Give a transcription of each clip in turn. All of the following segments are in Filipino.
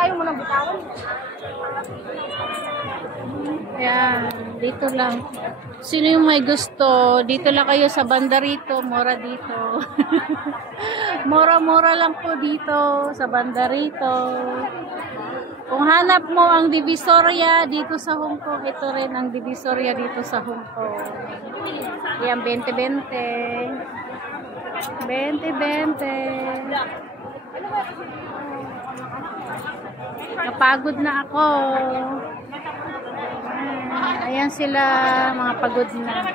Ayaw mo nang bitawan. Yan, dito lang. Sino yung may gusto? Dito lang kayo sa banda rito. Mura dito. Mura-mura lang po dito sa banda rito. Kung hanap mo ang Divisoria dito sa Hong Kong, ito rin ang Divisoria dito sa Hong Kong. Yan, 20-20. 20-20. Napagod na ako. Ayan sila, mga pagod na.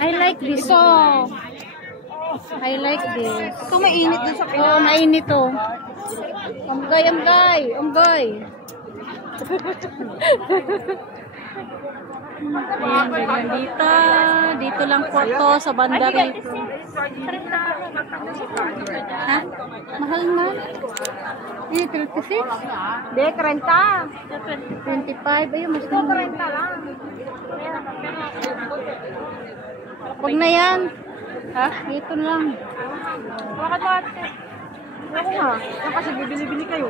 I like this one. I like this. Ito mainit din sa Oo, mainit to. Amgay, amgay, amgay. Ayan, ganyan dito. Dito lang po to sa banda rito. Ha? Mahal man? Eh, 36? Hindi, 30. 25. Ayun, mas Ito, 30 lang. Huwag na yan. Ha? Ito lang. Bakit ba? Ako nga. Kasi bibili-bili kayo.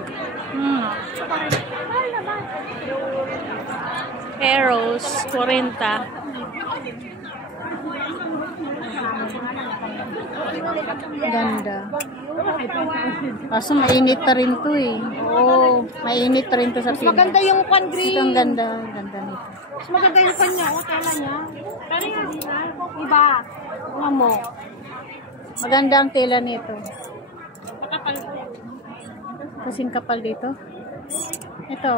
Eros, 40. Ganda. Kaso mainit na rin to eh. Oo, mainit na rin to sa Pinas. Maganda yung pan green. Ito ang ganda. Ganda nito. Mas maganda yung pan niya. O, tela niya. Pero yan, iba. Ano mo? Maganda ang tela nito. Kasing kapal dito. Ito.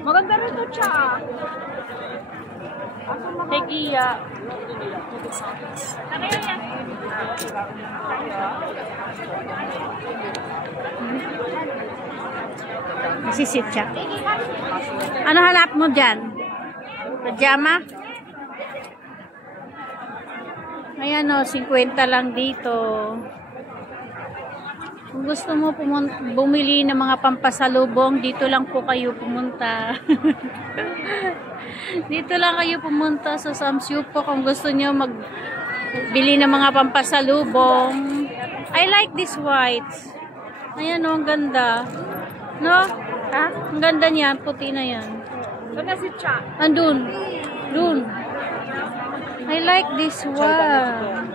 Maganda rin ito siya. Tegiya. Nasisit siya. Ano hanap mo dyan? Pajama? Ayan o, 50 lang dito. Kung gusto mo bumili ng mga pampasalubong, dito lang po kayo pumunta. Dito lang kayo pumunta sa Samsung kung gusto nyo magbili ng mga pampasalubong. I like this white. Ayan o, ang ganda. No? Ha? Ang ganda niyan, puti na yan. Ganda si Cha. Andun. Dun. I like this one.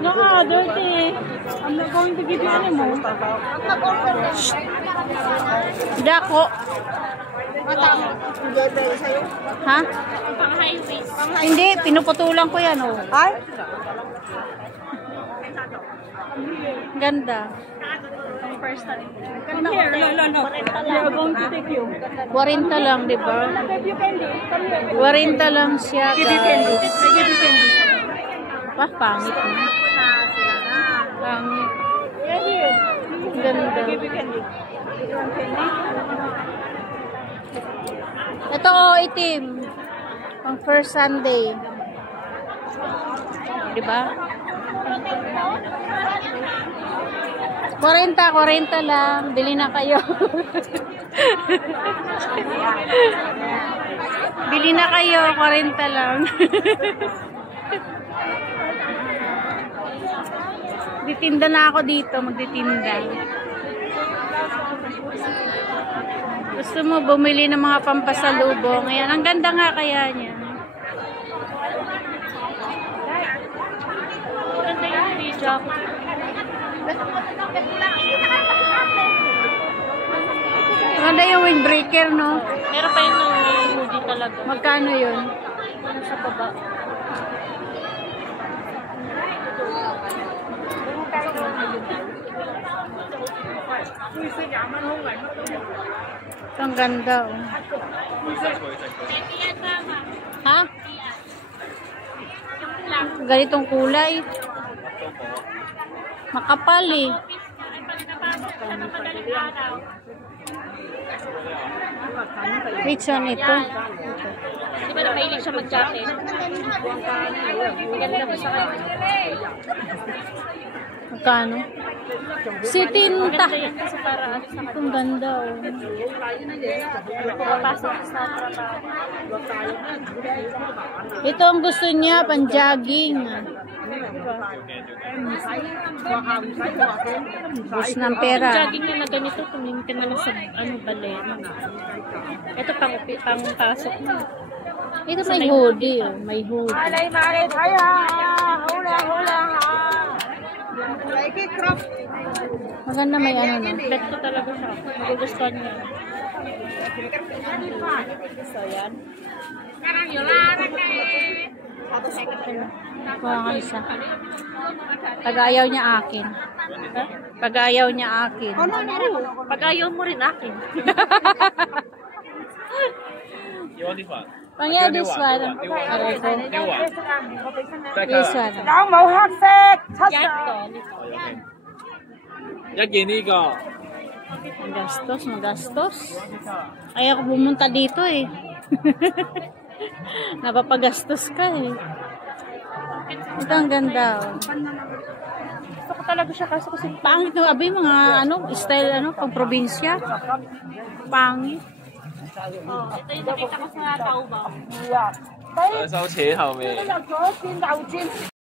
No, dirty. I'm not going to give you anymore. Dako. Ha? Hindi, pinuputulan ko yan, oh. Ay? Ganda. Come here. No. We are going to take you. 40 lang, di ba? Give you candy. Come here. 40 lang siya, Give you candy. guys. I give you candy. Pangit mo. Pangit. Yeah, here. Ganda. Give you candy. You want candy? Ito, oh, itim. Pang first Sunday. Di ba? 40 lang. Bili na kayo. Bili na kayo. 40 lang. Magtitinda na ako dito. Magtitinda. Gusto mo bumili ng mga pampasalubong. Ayan. Ang ganda nga kaya niya. Ganda yung video. Maganda yung windbreaker, no? Meron pa yung hoodie talaga. Magkano yun? Sa baba. Ang ganda, oh. Ha? Ganitong kulay. Makapal, eh. Which one ito? Di ba mahilig siya mag-jacket? Maganda ba sa kanya? Magkano? Si Tinta. Maganda yan kasi para ano sa kanya. Ang ganda, oh. Pumapasok sa trabaho. Ito ang gusto niya, pan-jogging. Bus ng pera. Jogging na ganito, tumingin ka na lang sa balet. Ito pang pasok mo. Ito may hoodie, oh. May hoodie. Maganda may ano na. Bet ko talaga siya. Magugustuhan niya. So, yan. Kuha ka isa. Pag-ayaw niya akin. Pag-ayaw niya akin. Pag-ayaw mo rin akin. Pangyaw this one. This one. Yan to. Magastos, magastos. Ayaw ko pumunta dito eh. Napapagastos ka eh. Ito ang ganda, oh. Gusto ko talaga siya kasi pangit no, abi mga ano, style ano, pang probinsya. Pangit. Oh, ito yung nakita ko sa Taobao.